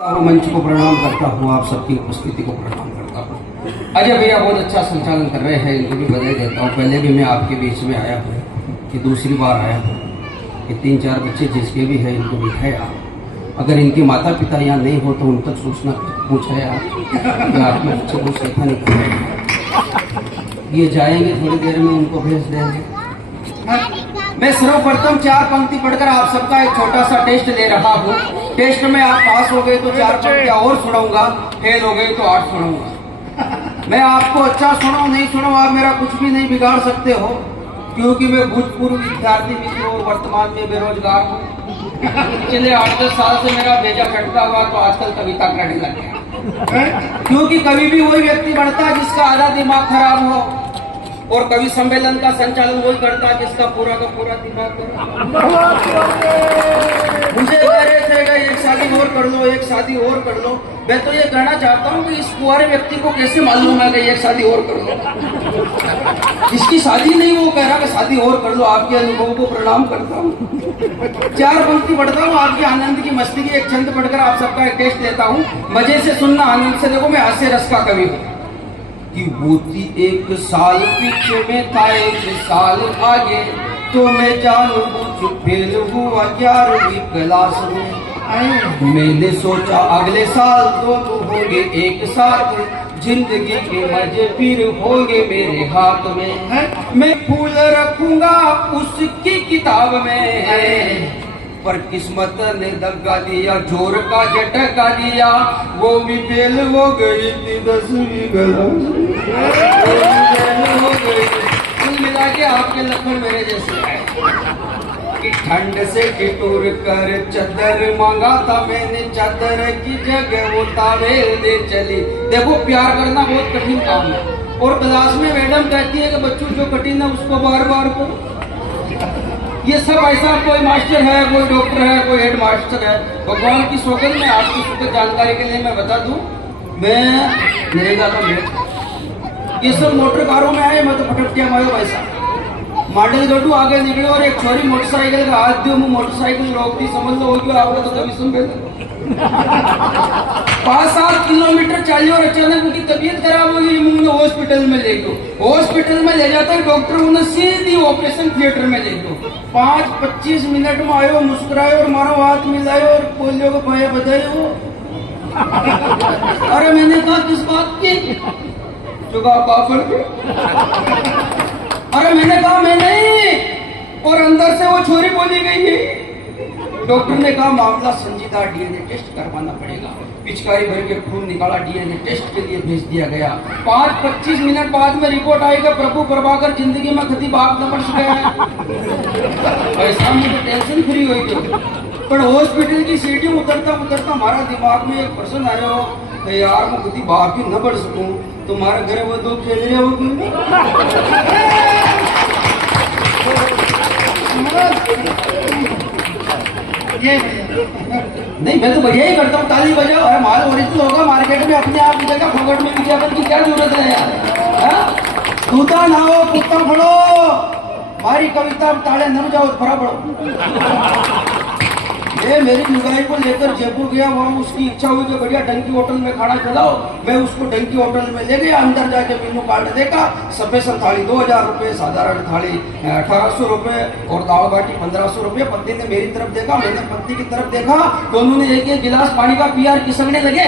मंच को प्रणाम करता हूँ, आप सबकी उपस्थिति को प्रणाम करता हूँ। अजय भैया बहुत अच्छा संचालन कर रहे हैं, इनको भी बधाई देता हूँ। पहले भी मैं आपके बीच में आया हूँ, कि दूसरी बार आया हूँ। ये 3-4 बच्चे जिसके भी हैं इनको बिठाया। अगर इनके माता पिता यहाँ नहीं हो तो उन तक सूचना पूछा यार कि आपने बच्चे को सीखा नहीं कर। ये जाएंगे थोड़ी देर में, उनको भेज देंगे। मैं सर्वप्रथम 4 पंक्ति पढ़कर आप सबका एक छोटा सा टेस्ट ले रहा हूँ। टेस्ट में आप पास हो गए तो 4 पंक्तियां और सुनाऊंगा, फेल हो गए तो 8 सुनाऊंगा। मैं आपको अच्छा सुनाऊं नहीं सुनाऊं, आप मेरा कुछ भी नहीं बिगाड़ सकते हो, क्योंकि मैं भूतपूर्व विद्यार्थी भी हूँ, वर्तमान में बेरोजगार हूँ। पिछले 8-10 साल से मेरा भेजा कटता हुआ तो आजकल कविता करने लग गया। क्योंकि कभी भी वही व्यक्ति बढ़ता है जिसका आधा दिमाग खराब हो, और कवि सम्मेलन का संचालन वही करता है जिसका पूरा का पूरा दिमाग मुझे कह रहे थे कि एक शादी और कर लो, एक शादी और कर लो। मैं तो ये कहना चाहता हूँ कि इस कुंवारे व्यक्ति को कैसे मालूम है कि एक शादी और कर लो। जिसकी शादी नहीं वो कह रहा कि शादी और कर लो। आपके अनुभव को प्रणाम करता हूँ। 4 पंक्ति पढ़ता हूँ, आपके आनंद की मस्ती की एक छंद पढ़कर आप सबका एक टेस्ट लेता हूँ। मजे से सुनना, आनंद से देखो। मैं हास्य रस का कवि हूँ। कि होती 1 साल पीछे में था 1 साल आगे, तो मैं जानू कुछ फेल हुआ 11वीं क्लास में। मैंने सोचा अगले साल दोनों होंगे एक साथ, जिंदगी के मजे फिर होंगे मेरे हाथ में। मैं फूल रखूंगा उसकी किताब में, पर किस्मत ने दगा दिया, जोर का झटका दिया, वो भी फेल हो गई थी 10वीं क्लास। कुल मिला के आपके लक्षण मेरे जैसे हैं। कि ठंड से टिटूर कर चादर मांगा था मैंने, चादर की जगह वो तावेल दे चली। देखो प्यार करना बहुत कठिन काम है, और क्लास में मैडम कहती है कि बच्चों जो कठिन है उसको बार बार करो। ये सब ऐसा, कोई मास्टर है, कोई डॉक्टर है, कोई हेड मास्टर है। भगवान की सौगंध में आपकी सुखद जानकारी के लिए मैं बता दूं, मैं नरेगा का मेट, ये सब मोटर कारों में आए, मैं तो फटक गया मारो पैसा। मॉडल गड्ढू आगे निकले और एक छोरी मोटरसाइकिल का हाथ दियो, मुझे मोटरसाइकिल रोक दी। समझ लो हो आपको तो कभी सुन गए 5-7 किलोमीटर चली और अचानक उनकी तबीयत खराब हो गई। मुझे हॉस्पिटल में ले गयो। हॉस्पिटल में ले जाता है डॉक्टर, उन्हें सीधी ऑपरेशन थिएटर में ले गयो। 5-25 मिनट में आयो, मुस्कुरायो और मारो हाथ मिलायो और बोलियो को भैया बधाई हो। अरे मैंने कहा किस बात की? चुका पापड़ के। अरे मैंने कहा मैं नहीं, और अंदर से वो छोरी बोली गई है। डॉक्टर ने कहा मामला संजीदा, डीएनए टेस्ट करवाना पड़ेगा। पिचकारी भर के खून निकाला, डीएनए टेस्ट के लिए भेज दिया गया। 5-25 मिनट बाद में रिपोर्ट आएगा, प्रभु प्रभाकर जिंदगी में कभी बाप न बढ़ सके। ऐसा मुझे टेंशन फ्री हुई थी। पर हॉस्पिटल की सीढ़ी उतरता उतरता हमारा दिमाग में एक प्रश्न आया हो कि यार मैं कभी बाप ही न बढ़ सकूं तो हमारे घर वो 2 खेल रहे होगी। नहीं, मैं तो बढ़िया ही करता हूँ, ताली बजाओ। अरे माल ओरिजिनल होगा मार्केट में, अपने आप की जगह फोकट में विज्ञापन की क्या जरूरत है यार? तूता ना हो कुत्ता फड़ो, हमारी कविता ताले न जाओ, फरा पड़ो। ये मेरी लुगाई को लेकर जयपुर गया, वहाँ उसकी इच्छा हुई कि बढ़िया डंकी होटल में खाना खिलाओ। मैं उसको डंकी होटल में ले गया, अंदर जाके मेनू कार्ड देखा। स्पेशल थाली 2000 रुपये, साधारण थाली 1800 रुपये, और दाल बाटी 1500 रुपये। पत्नी ने मेरी तरफ देखा, मैंने पत्नी की तरफ देखा, दोनों ने एक गिलास पानी का पिया, किसकने लगे।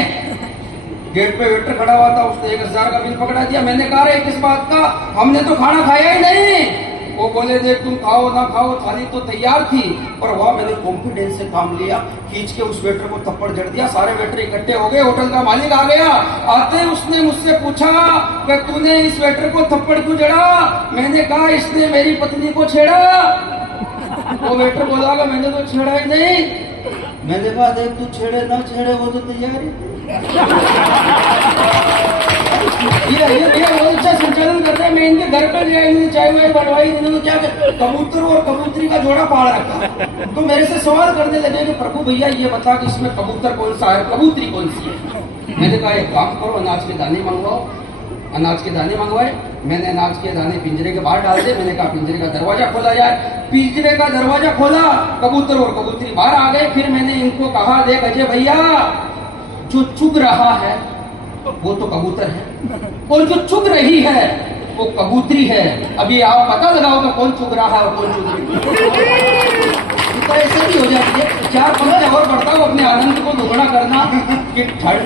गेट पे वेटर खड़ा हुआ था, उसने 1000 का बिल पकड़ा दिया। मैंने कहा रे किस बात का? हमने तो खाना खाया ही नहीं। वो बोले देख तुम खाओ ना खाओ, थाली तो तैयार थी। और वह मैंने कॉन्फिडेंस से काम लिया, खींच के उस वेटर को थप्पड़ जड़ दिया। सारे वेटर इकट्ठे हो गए, होटल का मालिक आ गया। आते उसने मुझसे पूछा कि तूने इस वेटर को थप्पड़ क्यों जड़ा? मैंने कहा इसने मेरी पत्नी को छेड़ा। वो वेटर बोला मैंने तो छेड़ा ही नहीं। मैंने कहा देख तू छेड़े ना छेड़े वो तो तैयार है। ये बहुत अच्छा संचालन करते हैं। मैं इनके घर पर गया, इन्होंने चाय वाय बनवाई, इन्होंने क्या कबूतर और कबूतरी का जोड़ा पाल रखा। तो मेरे से सवाल करने लगे कि प्रभु भैया ये बता कि इसमें कबूतर कौन सा है, कबूतरी कौन सी है? मैंने कहा एक काम करो, अनाज के दाने मंगवाओ। अनाज के दाने मंगवाए, मैंने अनाज के दाने पिंजरे के बाहर डाल दिए। मैंने कहा पिंजरे का दरवाजा खोला जाए। पिंजरे का दरवाजा खोला, कबूतर और कबूतरी बाहर आ गए। फिर मैंने इनको कहा देख अजय भैया जो चुग रहा है वो तो कबूतर है, और जो चुग रही है वो कबूतरी है। अभी आप पता लगाओगे कौन चुग रहा है और कौन चुग रही है। तो ऐसे भी हो जाती है। 4 पंक्तियां और बढ़ता हूं, अपने आनंद को दोगुना करना कि ठंड